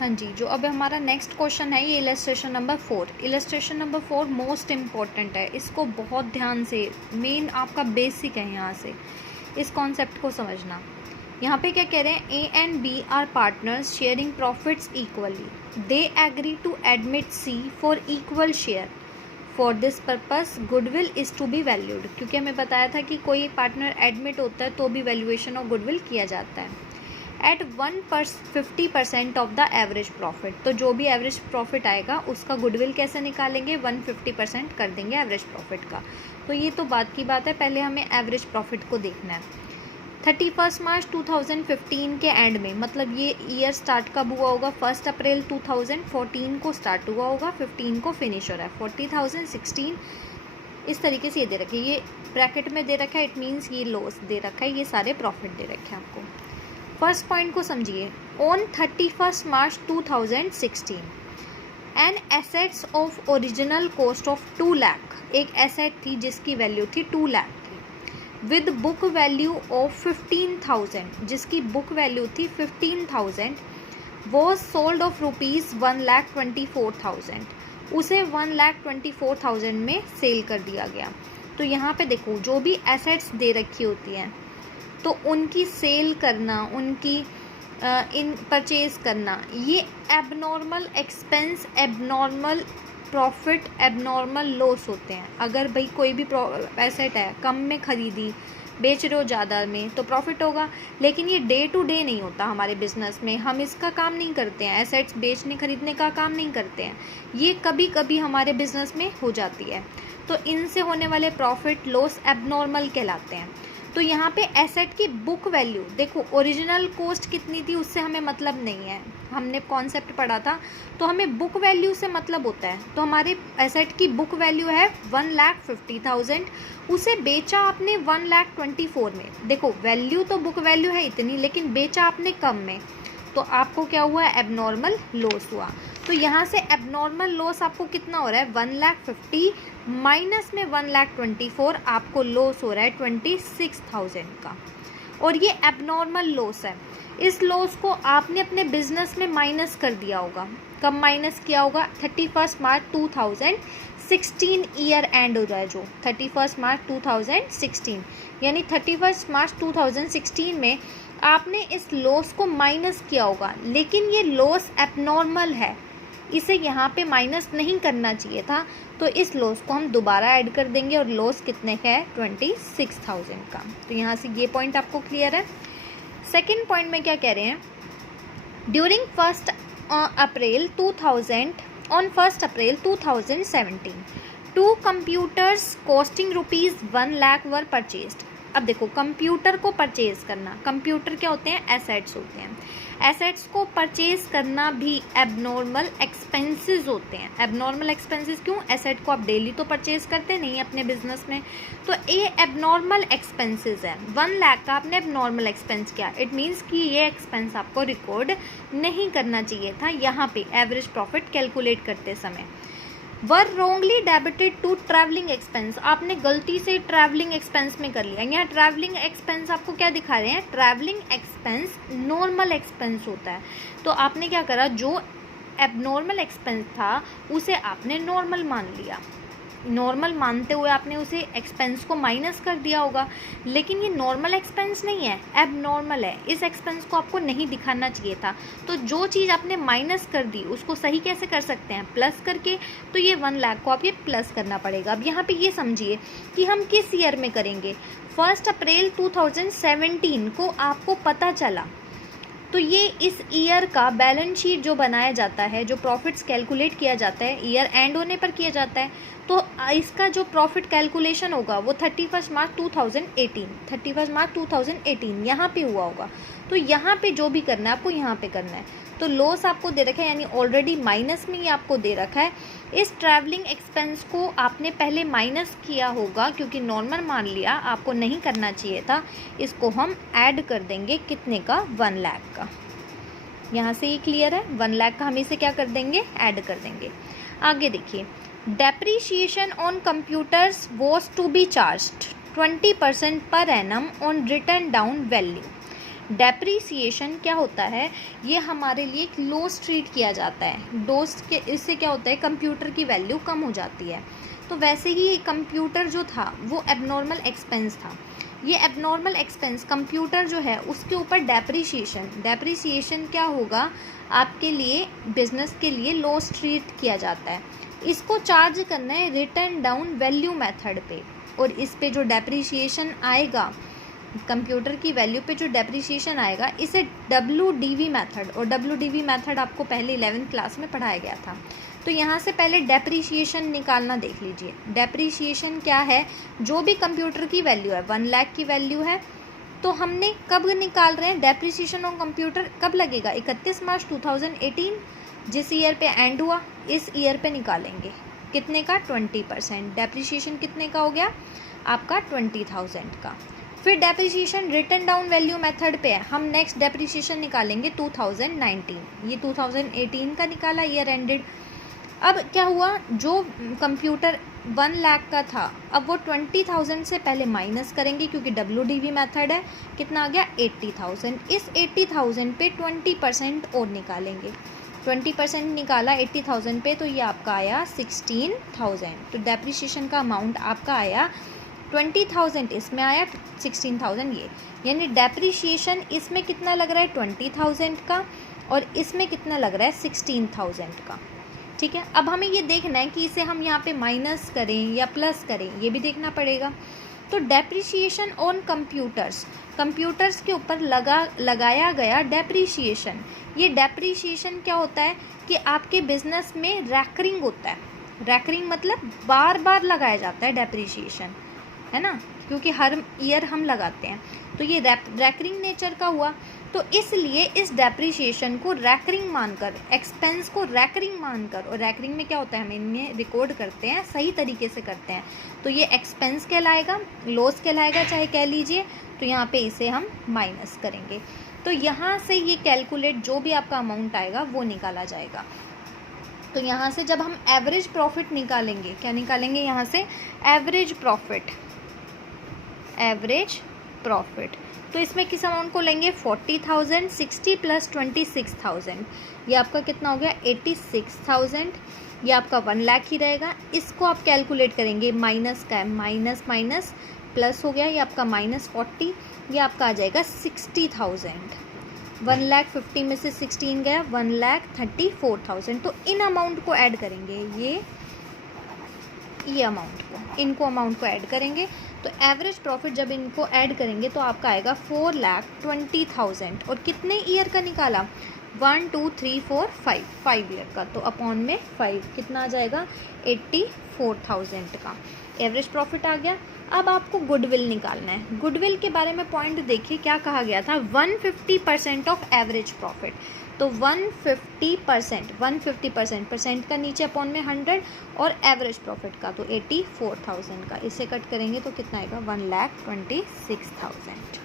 हाँ जी, जो अब हमारा नेक्स्ट क्वेश्चन है ये illustration number 4। Illustration number 4 most important है, इसको बहुत ध्यान से, मेन आपका बेसिक है यहाँ से इस कॉन्सेप्ट को समझना। यहाँ पे क्या कह रहे हैं, A and B are partners sharing profits equally, they agree to admit C for equal share, for this purpose goodwill is to be valued. क्योंकि हमें बताया था कि कोई पार्टनर एडमिट होता है तो भी वैल्यूएशन ऑफ गुडविल किया जाता है at 150% of the average profit. तो जो भी एवरेज प्रॉफिट आएगा उसका गुडविल कैसे निकालेंगे, 150% कर देंगे एवरेज प्रॉफिट का। तो ये तो बात की बात है, पहले हमें एवरेज प्रॉफिट को देखना है। 31 मार्च 2015 के एंड में, मतलब ये ईयर स्टार्ट कब हुआ होगा, 1 अप्रैल 2014 को स्टार्ट हुआ होगा, 15 को फिनिश हो रहा है। 40,016 इस तरीके से ये दे रखे, ये ब्रैकेट में दे रखा है, इट मीन्स ये लॉस दे रखा है, ये सारे प्रॉफिट दे रखे हैं आपको। फर्स्ट पॉइंट को समझिए, on 31 March 2016 an assets of original cost of 2 lakh, एक एसेट थी जिसकी वैल्यू थी 2 लाख की, विद बुक वैल्यू ऑफ 15,000, जिसकी बुक वैल्यू थी 15,000, वॉज सोल्ड ऑफ रुपीज़ 1,24,000, उसे 1,24,000 में सेल कर दिया गया। तो यहाँ पे देखो, जो भी एसेट्स दे रखी होती हैं तो उनकी सेल करना, उनकी इन परचेज करना, ये abnormal expense, abnormal profit, abnormal loss होते हैं। अगर भाई कोई भी एसेट है, कम में ख़रीदी, बेच रहे हो ज़्यादा में, तो प्रॉफिट होगा। लेकिन ये डे टू डे नहीं होता हमारे बिजनेस में, हम इसका काम नहीं करते हैं, एसेट्स बेचने खरीदने का काम नहीं करते हैं, ये कभी कभी हमारे बिजनेस में हो जाती है। तो इनसे होने वाले प्रॉफिट लॉस एबनॉर्मल कहलाते हैं। तो यहाँ पे एसेट की बुक वैल्यू देखो, ओरिजिनल कॉस्ट कितनी थी उससे हमें मतलब नहीं है, हमने कॉन्सेप्ट पढ़ा था, तो हमें बुक वैल्यू से मतलब होता है। तो हमारे एसेट की बुक वैल्यू है 1,50,000, उसे बेचा आपने 1,24,000 में। देखो वैल्यू तो बुक वैल्यू है इतनी, लेकिन बेचा आपने कम में, तो आपको क्या हुआ, एबनॉर्मल लॉस हुआ। तो यहाँ से एबनॉर्मल लॉस आपको कितना हो रहा है, 1,50,000 माइनस में 1,24,000, आपको लॉस हो रहा है 26,000 का। और ये एबनॉर्मल लॉस है, इस लॉस को आपने अपने बिजनेस में माइनस कर दिया होगा। कब माइनस किया होगा, 31 मार्च 2016 ईयर एंड हो रहा है जो 31 मार्च 2016, यानी 31 मार्च 2016 में आपने इस लॉस को माइनस किया होगा। लेकिन ये लॉस एबनॉर्मल है, इसे यहाँ पे माइनस नहीं करना चाहिए था, तो इस लॉस को हम दोबारा ऐड कर देंगे और लॉस कितने का है, 26,000 का। तो यहाँ से ये पॉइंट आपको क्लियर है। सेकंड पॉइंट में क्या कह रहे हैं, ड्यूरिंग 1 अप्रैल 2017 2 कंप्यूटर्स कॉस्टिंग रुपीज़ 1 लाख वर परचेज्ड। अब देखो, कंप्यूटर को परचेज करना, कंप्यूटर क्या होते हैं, एसेट्स होते हैं, एसेट्स को परचेज करना भी एबनॉर्मल एक्सपेंसेस होते हैं। एबनॉर्मल एक्सपेंसेस क्यों, एसेट को आप डेली तो परचेज करते नहीं अपने बिजनेस में, तो ये एबनॉर्मल एक्सपेंसेस है। 1 लाख का आपने एबनॉर्मल एक्सपेंस किया, इट मीन्स कि ये एक्सपेंस आपको रिकॉर्ड नहीं करना चाहिए था यहाँ पे एवरेज प्रॉफिट कैलकुलेट करते समय। Were wrongly debited to travelling expense, आपने गलती से ट्रैवलिंग एक्सपेंस में कर लिया। यहाँ ट्रैवलिंग एक्सपेंस आपको क्या दिखा रहे हैं, ट्रैवलिंग एक्सपेंस नॉर्मल एक्सपेंस होता है, तो आपने क्या करा, जो एबनॉर्मल एक्सपेंस था उसे आपने नॉर्मल मान लिया, नॉर्मल मानते हुए आपने उसे एक्सपेंस को माइनस कर दिया होगा। लेकिन ये नॉर्मल एक्सपेंस नहीं है, एबनॉर्मल है, इस एक्सपेंस को आपको नहीं दिखाना चाहिए था। तो जो चीज़ आपने माइनस कर दी उसको सही कैसे कर सकते हैं, प्लस करके। तो ये 1 लाख को आप ये प्लस करना पड़ेगा। अब यहाँ पे ये समझिए कि हम किस ईयर में करेंगे, 1 अप्रैल 2017 को आपको पता चला, तो ये इस ईयर का बैलेंस शीट जो बनाया जाता है, जो प्रॉफिट्स कैलकुलेट किया जाता है, ईयर एंड होने पर किया जाता है, तो इसका जो प्रॉफिट कैलकुलेशन होगा वो 31 मार्च 2018 यहाँ पे हुआ होगा। तो यहाँ पे जो भी करना है आपको यहाँ पे करना है। तो लॉस आपको दे रखा है, यानी ऑलरेडी माइनस में ही आपको दे रखा है। इस ट्रैवलिंग एक्सपेंस को आपने पहले माइनस किया होगा क्योंकि नॉर्मल मान लिया, आपको नहीं करना चाहिए था। इसको हम ऐड कर देंगे कितने का, 1 लाख का। यहाँ से ये क्लियर है, 1 लाख का हम इसे क्या कर देंगे, ऐड कर देंगे। आगे देखिए, depreciation on computers was to be charged 20% per annum on written down value. Depreciation क्या होता है, ये हमारे लिए एक लॉस ट्रीट किया जाता है। डोस के इससे क्या होता है, कंप्यूटर की वैल्यू कम हो जाती है। तो वैसे ही कंप्यूटर जो था वो एबनॉर्मल एक्सपेंस था। ये एबनॉर्मल एक्सपेंस कंप्यूटर जो है उसके ऊपर डेप्रीसिएशन क्या होगा, आपके लिए बिजनेस के लिए लॉस ट्रीट किया जाता है। इसको चार्ज करना है रिटर्न डाउन वैल्यू मेथड पे, और इस पे जो डेप्रीसिएशन आएगा, कंप्यूटर की वैल्यू पे जो डेप्रीसिएशन आएगा, इसे WDV मेथड, और WDV मेथड आपको पहले 11th क्लास में पढ़ाया गया था। तो यहाँ से पहले डेप्रीसिएशन निकालना देख लीजिए। डेप्रीसिएशन क्या है, जो भी कंप्यूटर की वैल्यू है, 1 लाख की वैल्यू है, तो हमने कब निकाल रहे हैं, डेप्रीसिएशन ऑन कंप्यूटर कब लगेगा, 31 मार्च 2018, जिस ईयर पे एंड हुआ, इस ईयर पे निकालेंगे। कितने का, 20%। डेप्रीसिएशन कितने का हो गया आपका, 20,000 का। फिर depreciation return down value method पे है, हम नेक्स्ट डेप्रीसिएशन निकालेंगे 2019, ये 2018 का निकाला, ईयर एंडेड। अब क्या हुआ, जो कंप्यूटर 1 लाख का था, अब वो 20,000 से पहले माइनस करेंगे, क्योंकि WDV मेथड है। कितना आ गया, 80,000। इस 80,000 पे 20% और निकालेंगे। 20% निकाला 80,000 पे, तो ये आपका आया 16,000। तो डेप्रीसिएशन का अमाउंट आपका आया 20,000, इसमें आया 16,000 ये, यानी डेप्रीसिएशन इसमें कितना लग रहा है, 20,000 का, और इसमें कितना लग रहा है, 16,000 का। ठीक है, अब हमें ये देखना है कि इसे हम यहाँ पे माइनस करें या प्लस करें, ये भी देखना पड़ेगा। तो डेप्रीसिएशन ऑन कंप्यूटर्स के ऊपर लगाया गया डेप्रीसिएशन, ये डेप्रीसिएशन क्या होता है कि आपके बिजनेस में रैकरिंग होता है। रैकरिंग मतलब बार बार लगाया जाता है डेप्रीसिएशन, है ना, क्योंकि हर ईयर हम लगाते हैं, तो ये रैकरिंग नेचर का हुआ। तो इसलिए इस डेप्रीसिएशन को रैकरिंग मानकर, एक्सपेंस को रैकरिंग मानकर, और रैकरिंग में क्या होता है, हम इन्हें रिकॉर्ड करते हैं, सही तरीके से करते हैं, तो ये एक्सपेंस कहलाएगा, लॉस कहलाएगा, चाहे कह लीजिए। तो यहाँ पे इसे हम माइनस करेंगे, तो यहाँ से ये कैलकुलेट, जो भी आपका अमाउंट आएगा वो निकाला जाएगा। तो यहाँ से जब हम एवरेज प्रॉफिट निकालेंगे, क्या निकालेंगे यहाँ से, एवरेज प्रॉफिट। तो इसमें किस अमाउंट को लेंगे, 40,000, 60 + 26,000, ये आपका कितना हो गया, 86,000। ये आपका 1 लाख ही रहेगा। इसको आप कैलकुलेट करेंगे, माइनस का है, माइनस प्लस हो गया, ये आपका -40, ये आपका आ जाएगा 60,000। 1,50,000 में से 16 गया, 1,34,000। तो इन अमाउंट को ऐड करेंगे, ये अमाउंट को, इनको अमाउंट को ऐड करेंगे। तो एवरेज प्रॉफिट जब इनको ऐड करेंगे तो आपका आएगा 4,20,000। और कितने ईयर का निकाला, 1 2 3 4 5 ईयर का, तो अपॉन में 5 कितना आ जाएगा, 84,000 का एवरेज प्रॉफिट आ गया। अब आपको गुडविल निकालना है। गुडविल के बारे में पॉइंट देखिए, क्या कहा गया था, 150% ऑफ एवरेज प्रॉफिट। तो 150% परसेंट का नीचे अपॉन में 100, और एवरेज प्रॉफिट का तो 84,000 का, इसे कट करेंगे तो कितना आएगा, 1,26,000।